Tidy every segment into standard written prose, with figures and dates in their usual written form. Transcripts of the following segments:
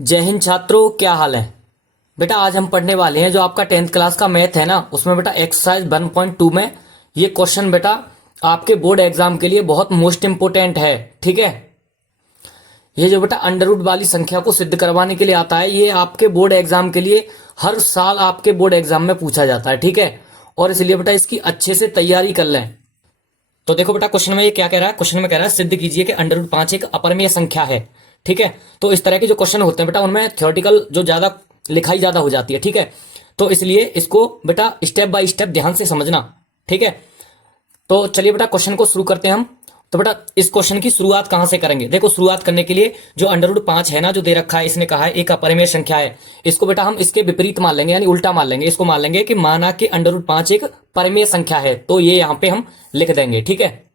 जय हिंद छात्रों, क्या हाल है। बेटा आज हम पढ़ने वाले हैं जो आपका 10th क्लास का मैथ है ना, उसमें बेटा एक्सरसाइज 1.2 में ये क्वेश्चन बेटा आपके बोर्ड एग्जाम के लिए बहुत मोस्ट इंपोर्टेंट है। ठीक है, ये जो बेटा अंडर रूट वाली संख्या को सिद्ध करवाने के लिए आता है, ये आपके बोर्ड एग्जाम के लिए हर साल आपके बोर्ड एग्जाम में पूछा जाता है। ठीक है, और इसलिए बेटा इसकी अच्छे से तैयारी कर लें। तो देखो बेटा क्वेश्चन में ये क्या कह रहा है, क्वेश्चन में कह रहा है सिद्ध कीजिए कि अंडर रूट 5 एक अपरिमेय संख्या है। ठीक है, तो इस तरह के जो क्वेश्चन होते हैं बेटा उनमें थ्योरेटिकल जो ज्यादा लिखाई ज्यादा हो जाती है। ठीक है, तो इसलिए इसको बेटा स्टेप बाय स्टेप ध्यान से समझना। ठीक है, तो चलिए बेटा क्वेश्चन को शुरू करते हैं हम। तो बेटा इस क्वेश्चन की शुरुआत कहां से करेंगे, देखो शुरुआत करने के लिए जो अंडर रूट 5 है ना, जो दे रखा है, इसने कहा है एक अपरिमेय संख्या है, इसको बेटा हम इसके विपरीत मान लेंगे, यानी उल्टा मान लेंगे। इसको मान लेंगे कि माना कि अंडर रूट 5 एक परिमेय संख्या है, तो ये यहां पे हम लिख देंगे। ठीक है,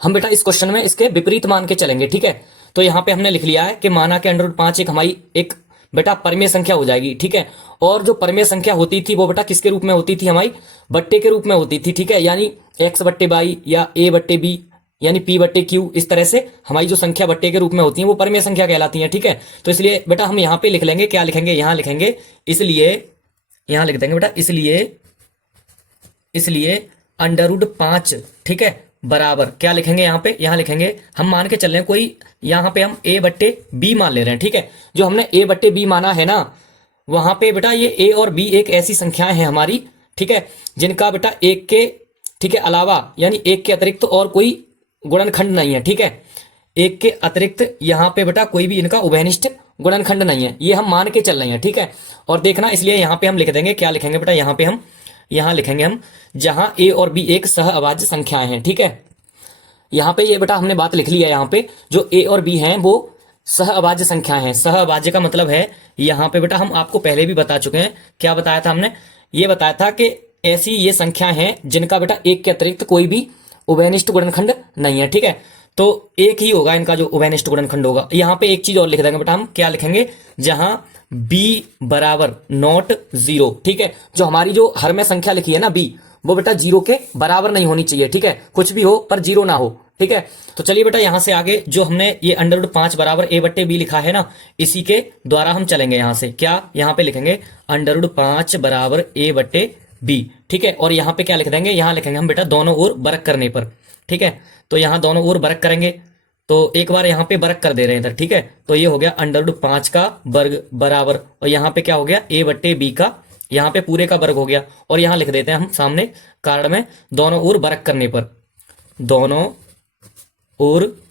हम बेटा इस क्वेश्चन में इसके विपरीत मान के चलेंगे। ठीक है, तो यहां पे हमने लिख लिया है कि माना कि अंडर रूट 5 एक हमारी एक बेटा परिमेय संख्या हो जाएगी। ठीक है, और जो परिमेय संख्या होती थी वो बेटा किसके रूप में होती थी, हमारी बट्टे के रूप में होती थी। ठीक है, यानी एक्स बट्टे बाई या ए बट्टे बी यानी पी बट्टे क्यू, इस तरह से हमारी जो संख्या बट्टे के रूप में होती है वो परिमेय संख्या कहलाती है। ठीक है, तो इसलिए बेटा हम यहां पे लिख लेंगे, क्या लिखेंगे, यहां लिखेंगे इसलिए, यहां लिख देंगे बेटा इसलिए अंडर रूट 5। ठीक है, बराबर क्या लिखेंगे यहाँ पे, यहां लिखेंगे, हम मान के चल रहे हैं कोई, यहां पे हम ए बट्टे बी मान ले रहे हैं। ठीक है, जो हमने ए बट्टे बी माना है ना, वहां पे बेटा ये ए और बी एक ऐसी संख्याएं हैं हमारी, ठीक है, जिनका बेटा एक के, ठीक है, अलावा यानी एक के अतिरिक्त और कोई गुणनखंड नहीं है। ठीक है, एक के अतिरिक्त यहां पे बेटा कोई भी इनका उभयनिष्ठ गुणनखंड नहीं है, ये हम मान के चल रहे हैं। ठीक है, और देखना इसलिए यहां पे हम लिख देंगे, क्या लिखेंगे बेटा, यहां लिखेंगे हम जहां ए और बी एक सह अभाज्य संख्याएं हैं। ठीक है, यहां पे ये बेटा हमने बात लिख ली है, यहां पे जो ए और बी हैं वो सह अभाज्य संख्याएं हैं। सह अभाज्य का मतलब है, यहां पे बेटा हम आपको पहले भी बता चुके हैं, क्या बताया था हमने, ये बताया था कि ऐसी ये संख्या हैं जिनका बेटा एक के अतिरिक्त कोई भी उभयनिष्ठ गुणनखंड नहीं है। ठीक है, तो एक ही होगा इनका जो उभयनिष्ठ गुणनखंड होगा। यहां पे एक चीज और लिख देंगे बेटा, हम क्या लिखेंगे, जहां b बराबर नॉट 0। ठीक है, जो हमारी जो हर में संख्या लिखी है ना b, वो बेटा 0 के बराबर नहीं होनी चाहिए। ठीक है, कुछ भी हो पर 0 ना हो। ठीक है, तो चलिए बेटा यहां से आगे जो हमने ये अंडर रूट 5 बराबर a बट्टे बी लिखा है ना, इसी के द्वारा हम चलेंगे। यहां से क्या, यहां पे लिखेंगे अंडर रूट 5 बराबर a बट्टे बी। ठीक है, और यहां पे क्या लिख देंगे, यहां लिखेंगे हम बेटा दोनों ओर बरक करने पर। ठीक है, तो यहां दोनों ओर बरक करेंगे, तो एक बार यहां पे बरक कर दे रहे हैं इधर। ठीक है, तो ये हो गया अंडर रूट 5 का वर्ग बराबर, और यहां पे क्या हो गया, a बट्टे बी का, यहां पे पूरे का वर्ग हो गया। और यहां लिख देते हैं हम सामने कार्ड में, दोनों ओर बरक करने पर, दोनों ओर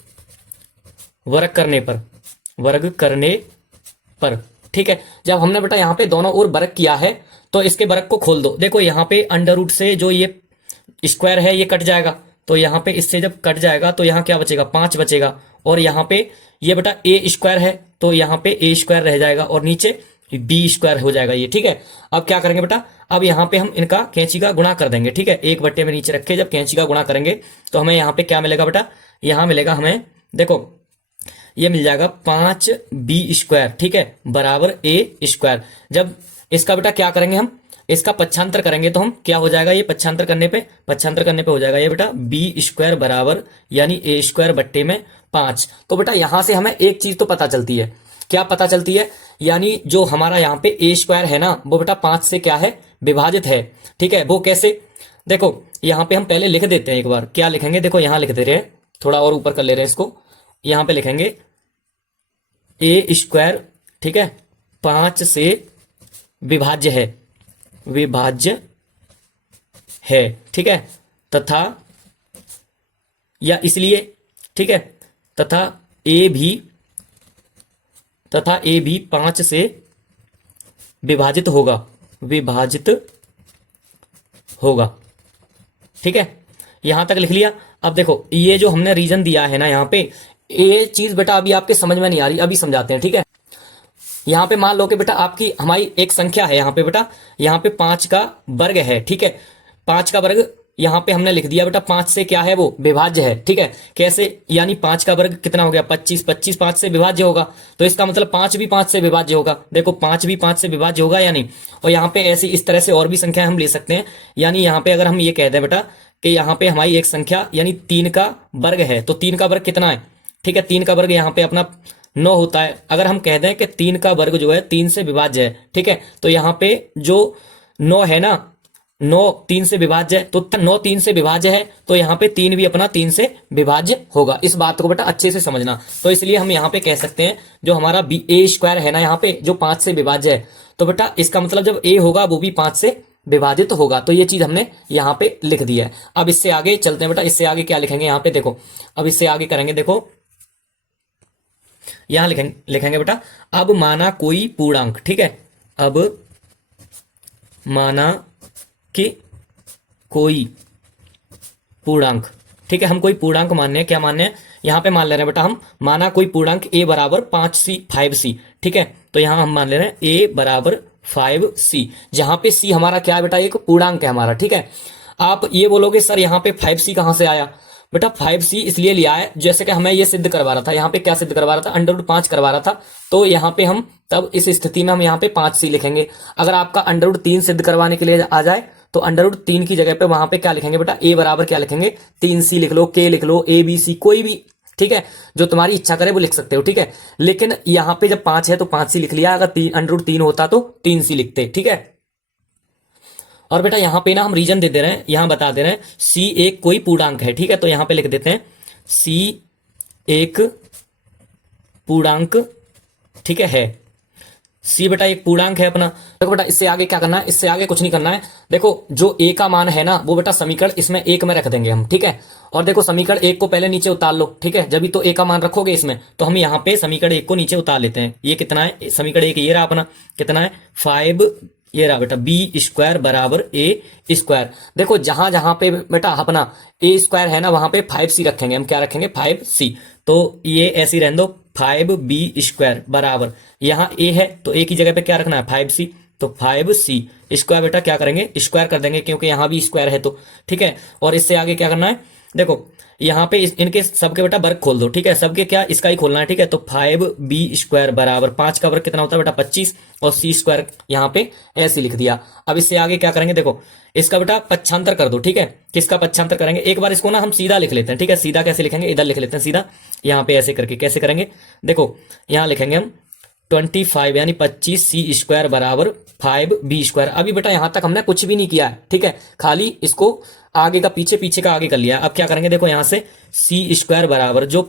वर्ग करने पर, वर्ग करने पर। ठीक है, जब हमने बेटा यहां पे दोनों ओर वर्ग किया है, तो इसके वर्ग को खोल दो। देखो यहां पे अंडर रूट से जो ये स्क्वायर है ये कट जाएगा, तो यहां पे इससे जब कट जाएगा तो यहां क्या बचेगा, 5 बचेगा। और यहां पे ये बेटा ए स्क्वायर है, तो यहां पे ए स्क्वायर रह जाएगा और नीचे बी स्क्वायर हो जाएगा ये। ठीक है, अब क्या करेंगे बेटा, अब यहां पे हम इनका कैंची का गुणा कर देंगे। ठीक है, एक बट्टे में नीचे रखे जब कैंची का गुणा करेंगे तो हमें यहां पे क्या मिलेगा बेटा, यहां मिलेगा हमें, देखो ये मिल जाएगा 5b स्क्वायर। ठीक है, बराबर ए स्क्वायर। जब इसका बेटा क्या करेंगे, हम इसका पक्षांतर करेंगे तो हम क्या हो जाएगा, ये पक्षांतर करने पे हो जाएगा ये बेटा बी स्क्वायर बराबर यानी ए स्क्वायर बट्टे में 5। तो बेटा यहां से हमें एक चीज तो पता चलती है, क्या पता चलती है, यानी जो हमारा यहाँ पे ए स्क्वायर है ना, वो बेटा 5 से क्या है, विभाजित है। ठीक है, वो कैसे, देखो यहां पे हम पहले लिख देते हैं एक बार, क्या लिखेंगे, देखो यहां लिख दे रहे हैं, थोड़ा और ऊपर कर ले रहे हैं इसको, यहां पे लिखेंगे ए स्क्वायर, ठीक है, 5 से विभाज्य है। ठीक है, तथा या इसलिए, ठीक है, तथा ए भी 5 से विभाजित होगा। ठीक है, यहां तक लिख लिया। अब देखो ये जो हमने रीजन दिया है ना, यहां पे ये चीज बेटा अभी आपके समझ में नहीं आ रही, अभी समझाते हैं। ठीक है, यहां पे मान लो कि बेटा आपकी हमारी एक संख्या है, यहां पे बेटा यहां पे 5 का वर्ग है। ठीक है, 5 का वर्ग यहां पे हमने लिख दिया बेटा, 5 से क्या है, वो विभाज्य है। ठीक है, कैसे, यानी 5 का वर्ग कितना हो गया, 25, 25 5 से विभाज्य होगा, तो इसका मतलब 5 भी 5 से विभाज्य होगा। देखो 5 भी 5 से विभाज्य होगा या नहीं। और यहाँ पे ऐसी इस तरह से और भी संख्या हम ले सकते हैं, यानी यहाँ पे अगर हम ये कह दें बेटा कि यहाँ पे हमारी एक संख्या यानी 3 का वर्ग है, तो 3 का वर्ग कितना है, ठीक है, 3 का वर्ग यहाँ पे अपना 9 होता है। अगर हम कह दें कि 3 का वर्ग जो है 3 से विभाज्य है, ठीक है, तो यहाँ पे जो 9 है ना, 9 3 से विभाज्य है, तो 9 3 से विभाज्य है, तो यहाँ पे 3 भी अपना 3 से विभाज्य होगा। इस बात को बेटा अच्छे से समझना। तो इसलिए हम यहाँ पे कह सकते हैं जो हमारा बी ए स्क्वायर है ना यहाँ पे, जो 5 से विभाज्य है, तो बेटा इसका मतलब जब ए होगा वो भी 5 से विभाजित होगा। तो ये चीज हमने यहाँ पे लिख दी है। अब इससे आगे चलते हैं बेटा, इससे आगे क्या लिखेंगे यहाँ पे देखो, अब इससे आगे करेंगे, देखो यहां लिखेंगे बेटा, अब माना कोई पूर्णांक, ठीक है, अब माना कि कोई पूर्णांक, ठीक है, हम कोई पूर्णांक मानने हैं, क्या मानने हैं, यहां पे मान ले रहे हैं बेटा हम, माना कोई पूर्णांक a बराबर 5c, ठीक है, तो यहां हम मान ले रहे हैं a बराबर 5c, जहां पे c हमारा क्या है बेटा, एक पूर्णांक है हमारा, ठीक है। आप ये बोलोगे सर यहाँ पे 5c कहां से आया, बेटा 5c इसलिए लिया है, जैसे कि हमें ये सिद्ध करवा रहा था, यहाँ पे क्या सिद्ध करवा रहा था, √5 करवा रहा था, तो यहाँ पे हम तब इस स्थिति में हम यहाँ पे 5c लिखेंगे। अगर आपका √3 सिद्ध करवाने के लिए आ जाए तो √3 की जगह पे वहां पे क्या लिखेंगे बेटा, a बराबर क्या लिखेंगे, 3c लिख लो, k लिख लो, ABC कोई भी, ठीक है, जो तुम्हारी इच्छा करे वो लिख सकते हो, ठीक है। लेकिन यहाँ पे जब 5 है तो 5c लिख लिया, अगर √3 होता तो 3c लिखते, ठीक है। और बेटा यहाँ पे ना हम रीजन दे दे रहे हैं, यहां बता दे रहे हैं c एक कोई पूर्णांक है, ठीक है, तो यहां पे लिख देते हैं c एक पूर्णांक, ठीक है c बेटा एक पूर्णांक है अपना। देखो बेटा इससे आगे क्या करना है, इससे आगे कुछ नहीं करना है। देखो जो a का मान है ना वो बेटा समीकरण इसमें 1 में रख देंगे हम, ठीक है। और देखो समीकरण 1 को पहले नीचे उतार लो, ठीक है, जब भी तो a का मान रखोगे इसमें, तो हम यहाँ पे समीकरण 1 को नीचे उतार लेते हैं। ये कितना है, समीकरण 1 ये रहा अपना, कितना है 5, ये रहा बेटा बी स्क्वायर बराबर ए स्क्वायर। देखो जहां जहां पे बेटा अपना ए स्क्वायर है ना वहां पे 5c रखेंगे हम, क्या रखेंगे 5c, तो ये ऐसी रहने दो 5b स्क्वायर बराबर, यहाँ a है तो a की जगह पे क्या रखना है 5c, तो 5c स्क्वायर बेटा क्या करेंगे स्क्वायर कर देंगे क्योंकि यहाँ भी स्क्वायर है तो, ठीक है। और इससे आगे क्या करना है, देखो यहाँ पे इनके सबके बेटा वर्ग खोल दो, ठीक है, सबके क्या इसका ही खोलना है, ठीक है, तो 5b स्क्वायर बराबर 5 का वर्ग कितना होता है बेटा 25, और c स्क्वायर यहाँ पे ऐसे लिख दिया। अब इससे आगे क्या करेंगे, देखो इसका बेटा पक्षांतर कर दो, ठीक है, किसका पक्षांतर करेंगे, एक बार इसको ना हम सीधा लिख लेते हैं, ठीक है, सीधा कैसे लिखेंगे, इधर लिख लेते हैं सीधा, यहाँ पे ऐसे करके कैसे करेंगे, देखो यहाँ लिखेंगे हम 25 यानी 25c स्क्वायर बराबर 5b स्क्वायर। अभी बेटा यहां तक हमने कुछ भी नहीं किया है, ठीक है, खाली इसको आगे का पीछे, पीछे का आगे कर लिया। अब क्या करेंगे, देखो यहां से c स्क्वायर बराबर जो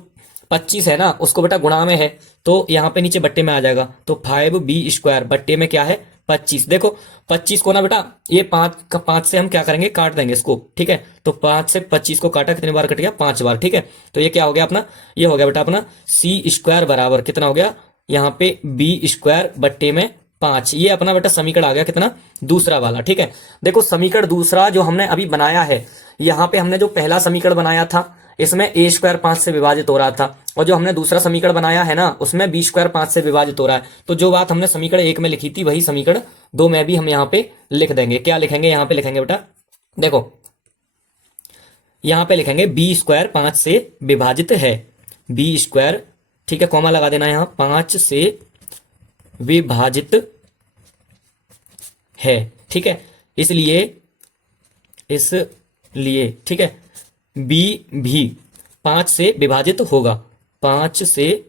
25 है ना उसको बेटा गुणा में है तो यहाँ पे नीचे बट्टे में आ जाएगा, तो 5b स्क्वायर बट्टे में क्या है 25। देखो 25 को ना बेटा ये 5 से हम क्या करेंगे काट देंगे इसको, ठीक है, तो 5 से 25 को काटा कितनी बार कट गया 5 बार, ठीक है, तो ये क्या हो गया अपना, ये हो गया बेटा अपना c स्क्वायर बराबर कितना हो गया यहाँ पे b स्क्वायर बट्टे में 5। ये अपना बेटा समीकरण आ गया कितना दूसरा वाला, ठीक है। देखो समीकरण दूसरा जो हमने अभी बनाया है, यहाँ पे हमने जो पहला समीकरण बनाया था इसमें a स्क्वायर 5 से विभाजित हो रहा था, और जो हमने दूसरा समीकरण बनाया है ना उसमें b स्क्वायर 5 से विभाजित हो रहा है। तो जो बात हमने समीकरण 1 में लिखी थी वही समीकरण 2 में भी हम यहाँ पे लिख देंगे। क्या लिखेंगे, यहाँ पे लिखेंगे बेटा, देखो यहाँ पे लिखेंगे b स्क्वायर 5 से विभाजित है, b स्क्वायर, ठीक है, कॉमा लगा देना यहाँ 5 से विभाजित है, ठीक है, इसलिए ठीक है b भी 5 से विभाजित होगा, 5 से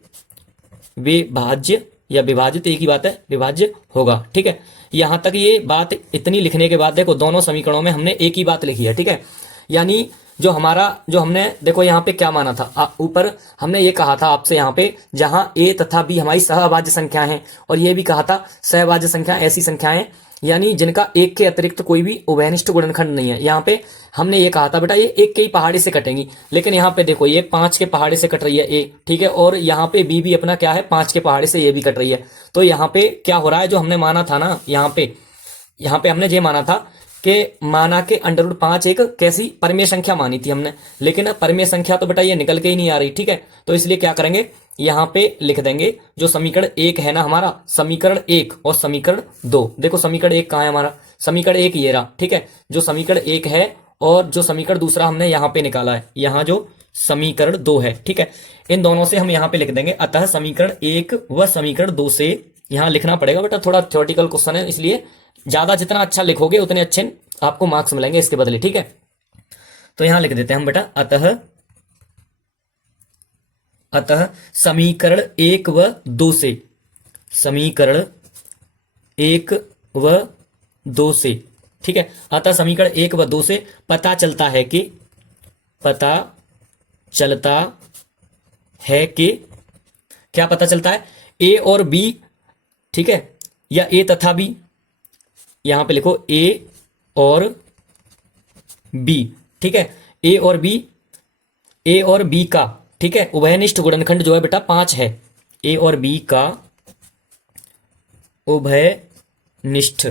विभाज्य या विभाजित एक ही बात है, विभाज्य होगा, ठीक है। यहां तक ये बात इतनी लिखने के बाद देखो दोनों समीकरणों में हमने एक ही बात लिखी है, ठीक है, यानी जो हमने देखो यहाँ पे क्या माना था, ऊपर हमने ये कहा था आपसे यहाँ पे जहां a तथा b हमारी सहअभाज्य संख्या हैं, और ये भी कहा था सहअभाज्य संख्या ऐसी संख्याएं यानी जिनका एक के अतिरिक्त कोई भी उभयनिष्ठ गुणनखंड नहीं है। यहाँ पे हमने ये कहा था बेटा ये एक के ही पहाड़े से कटेंगी, लेकिन यहाँ पे देखो ये 5 के पहाड़े से कट रही है a, ठीक है, और यहाँ पे b भी अपना क्या है 5 के पहाड़े से ये भी कट रही है। तो यहाँ पे क्या हो रहा है, जो हमने माना था ना यहाँ पे हमने ये माना था कि माना के √5 एक कैसी परिमेय संख्या मानी थी हमने, लेकिन परिमेय संख्या तो बेटा ये निकल के ही नहीं आ रही, ठीक है, तो इसलिए क्या करेंगे यहाँ पे लिख देंगे जो समीकरण 1 है ना हमारा, समीकरण 1 और समीकरण 2। देखो समीकरण 1 कहाँ है हमारा, समीकरण 1 ये रहा, ठीक है, जो समीकरण 1 है और जो समीकरण दूसरा हमने यहाँ पे निकाला है, यहाँ जो समीकरण 2 है, ठीक है, इन दोनों से हम यहाँ पे लिख देंगे। अतः समीकरण 1 व समीकरण 2 से यहाँ लिखना पड़ेगा बेटा, थोड़ा थ्योरेटिकल क्वेश्चन है इसलिए ज्यादा जितना अच्छा लिखोगे उतने अच्छे आपको मार्क्स मिलेंगे इसके बदले, ठीक है। तो यहां लिख देते हैं हम बेटा अतः समीकरण 1 व 2 से, समीकरण 1 व 2 से, ठीक है, अतः समीकरण 1 व 2 से पता चलता है कि, पता चलता है कि, क्या पता चलता है, ए और बी, ठीक है, या ए तथा बी, यहां पे लिखो ए और बी, ठीक है, ए और बी, ए और बी का, ठीक है, उभयनिष्ठ गुणनखंड जो है बेटा 5 है। ए और बी का उभयनिष्ठ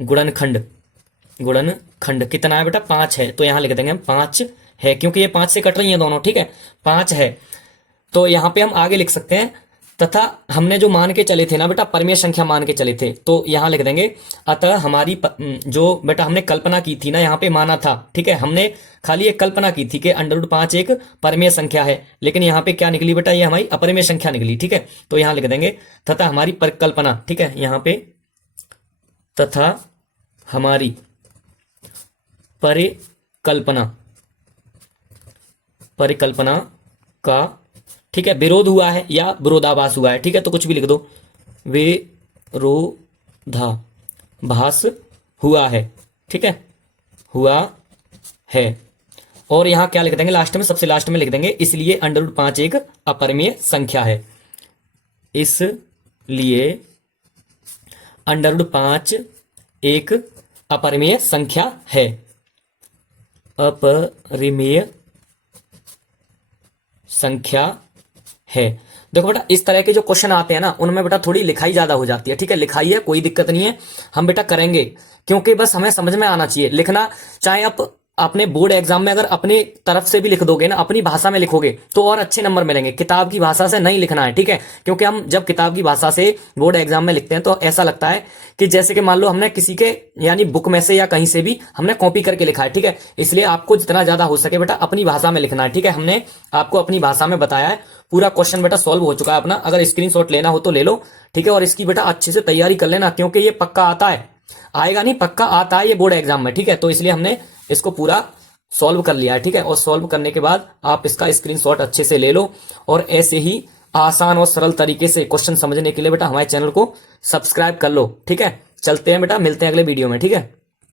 गुणनखंड, गुणनखंड कितना है बेटा 5 है, तो यहां लिख देंगे हम 5 है, क्योंकि ये 5 से कट रही हैं दोनों, ठीक है, 5 है। तो यहां पे हम आगे लिख सकते हैं, तथा हमने जो मान के चले थे ना बेटा, परिमेय संख्या मान के चले थे, तो यहां लिख देंगे अतः हमारी जो बेटा हमने कल्पना की थी ना, यहां पे माना था, ठीक है, हमने खाली एक कल्पना की थी कि √5 एक परिमेय संख्या है, लेकिन यहां पे क्या निकली बेटा, ये हमारी अपरिमेय संख्या निकली, ठीक है, तो यहां लिख देंगे तथा हमारी परिकल्पना, ठीक है, यहां पे तथा हमारी परिकल्पना, परिकल्पना का, ठीक है, विरोध हुआ है या विरोधाभास हुआ है, ठीक है, तो कुछ भी लिख दो, विरोधाभास हुआ है, ठीक है, हुआ है। और यहां क्या लिख देंगे लास्ट में, सबसे लास्ट में लिख देंगे इसलिए √5 एक अपरिमेय संख्या है, इसलिए √5 एक अपरिमेय संख्या है, अपरिमेय संख्या है। देखो बेटा इस तरह के जो क्वेश्चन आते हैं ना, उनमें बेटा थोड़ी लिखाई ज्यादा हो जाती है, ठीक है, लिखाई है कोई दिक्कत नहीं है, हम बेटा करेंगे, क्योंकि बस हमें समझ में आना चाहिए लिखना। चाहे आप अपने बोर्ड एग्जाम में अगर अपनी तरफ से भी लिख दोगे ना, अपनी भाषा में लिखोगे तो और अच्छे नंबर मिलेंगे, किताब की भाषा से नहीं लिखना है, ठीक है, क्योंकि हम जब किताब की भाषा से बोर्ड एग्जाम में लिखते हैं तो ऐसा लगता है कि जैसे कि मान लो हमने किसी के यानी बुक में से या कहीं से भी हमने कॉपी करके लिखा है, ठीक है, इसलिए आपको जितना ज्यादा हो सके बेटा अपनी भाषा में लिखना है, ठीक है, हमने आपको अपनी भाषा में बताया है, पूरा क्वेश्चन बेटा सॉल्व हो चुका है अपना, अगर स्क्रीनशॉट लेना हो तो ले लो, ठीक है, और इसकी बेटा अच्छे से तैयारी कर लेना, क्योंकि ये पक्का आता है, आएगा नहीं पक्का आता है ये बोर्ड एग्जाम में, ठीक है, तो इसलिए हमने इसको पूरा सॉल्व कर लिया है, ठीक है, और सॉल्व करने के बाद आप इसका स्क्रीनशॉट अच्छे से ले लो, और ऐसे ही आसान और सरल तरीके से क्वेश्चन समझने के लिए बेटा हमारे चैनल को सब्सक्राइब कर लो, ठीक है, चलते हैं बेटा, मिलते हैं अगले वीडियो में, ठीक है।